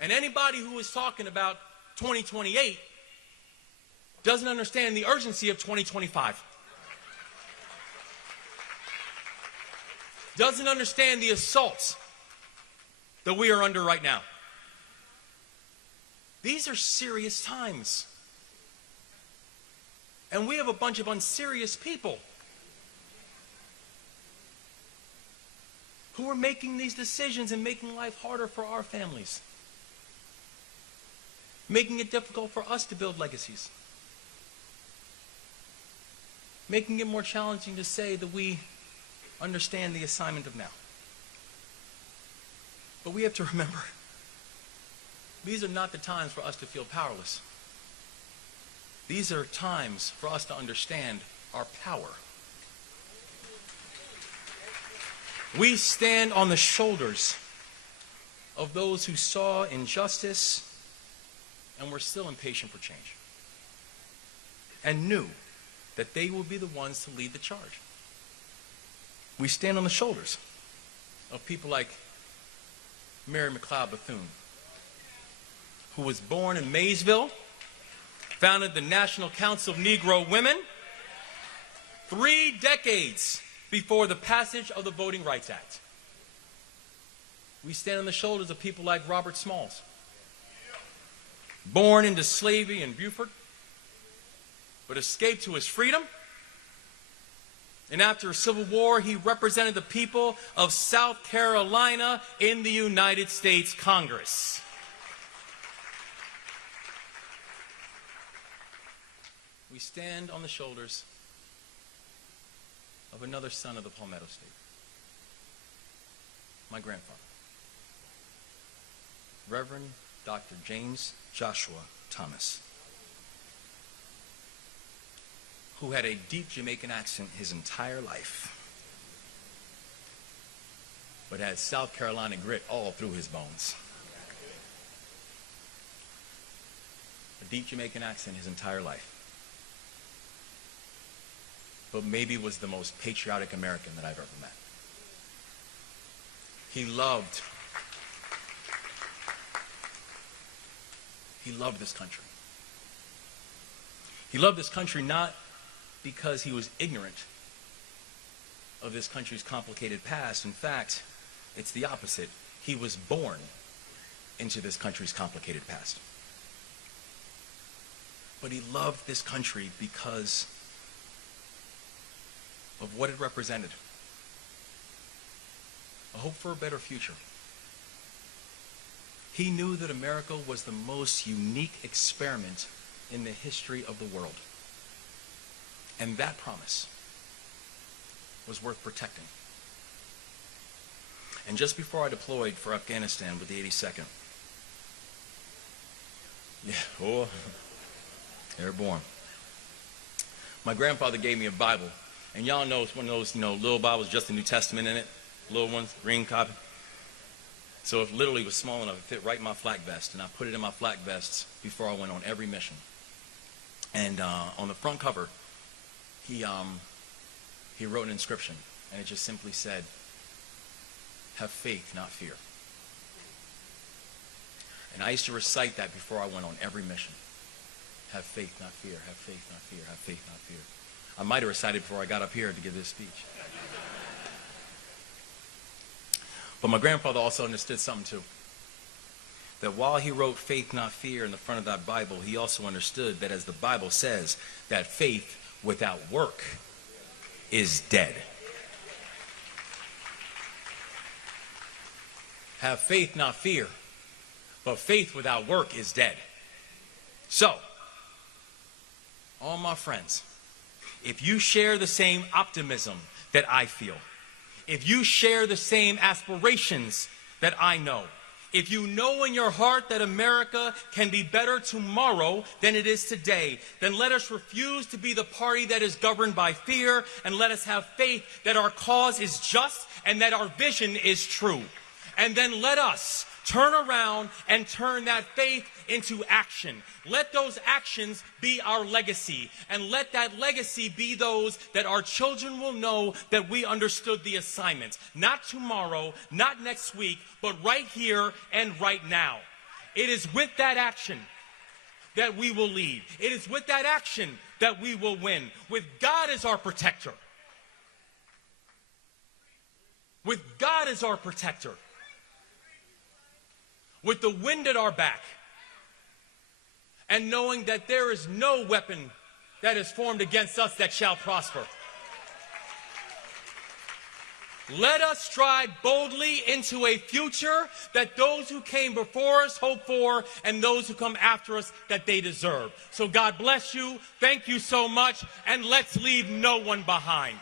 And anybody who is talking about 2028 doesn't understand the urgency of 2025. Doesn't understand the assaults that we are under right now. These are serious times. And we have a bunch of unserious people who are making these decisions and making life harder for our families. Making it difficult for us to build legacies. Making it more challenging to say that we understand the assignment of now. But we have to remember, these are not the times for us to feel powerless. These are times for us to understand our power. We stand on the shoulders of those who saw injustice and were still impatient for change, and knew that they will be the ones to lead the charge. We stand on the shoulders of people like Mary McLeod Bethune, who was born in Maysville, founded the National Council of Negro Women 3 decades before the passage of the Voting Rights Act. We stand on the shoulders of people like Robert Smalls, born into slavery in Beaufort, but escaped to his freedom. And after a Civil War, he represented the people of South Carolina in the United States Congress. We stand on the shoulders of another son of the Palmetto State, my grandfather, Reverend Dr. James Joshua Thomas, who had a deep Jamaican accent his entire life, but had South Carolina grit all through his bones. A deep Jamaican accent his entire life, but maybe was the most patriotic American that I've ever met. He loved this country. He loved this country not because he was ignorant of this country's complicated past. In fact, it's the opposite. He was born into this country's complicated past. But he loved this country because of what it represented. A hope for a better future. He knew that America was the most unique experiment in the history of the world. And that promise was worth protecting. And just before I deployed for Afghanistan with the 82nd, airborne, my grandfather gave me a Bible. And y'all know it's one of those, little Bibles, just the New Testament in it, little ones, green copy. So it literally was small enough, it fit right in my flak vest, and I put it in my flak vests before I went on every mission. And on the front cover, he wrote an inscription, and it just simply said, "Have faith, not fear." And I used to recite that before I went on every mission. Have faith, not fear. Have faith, not fear. Have faith, not fear. I might have recited before I got up here to give this speech. But my grandfather also understood something too. That while he wrote faith, not fear in the front of that Bible, he also understood that, as the Bible says, that faith without work is dead. Have faith, not fear. But faith without work is dead. So, all my friends, if you share the same optimism that I feel, if you share the same aspirations that I know, if you know in your heart that America can be better tomorrow than it is today, then let us refuse to be the party that is governed by fear, and let us have faith that our cause is just and that our vision is true. And then let us turn around and turn that faith into action. Let those actions be our legacy, and let that legacy be those that our children will know that we understood the assignment. Not tomorrow, not next week, but right here and right now. It is with that action that we will lead. It is with that action that we will win. With God as our protector. With God as our protector. With the wind at our back. And knowing that there is no weapon that is formed against us that shall prosper. Let us stride boldly into a future that those who came before us hope for, and those who come after us that they deserve. So God bless you. Thank you so much. And let's leave no one behind.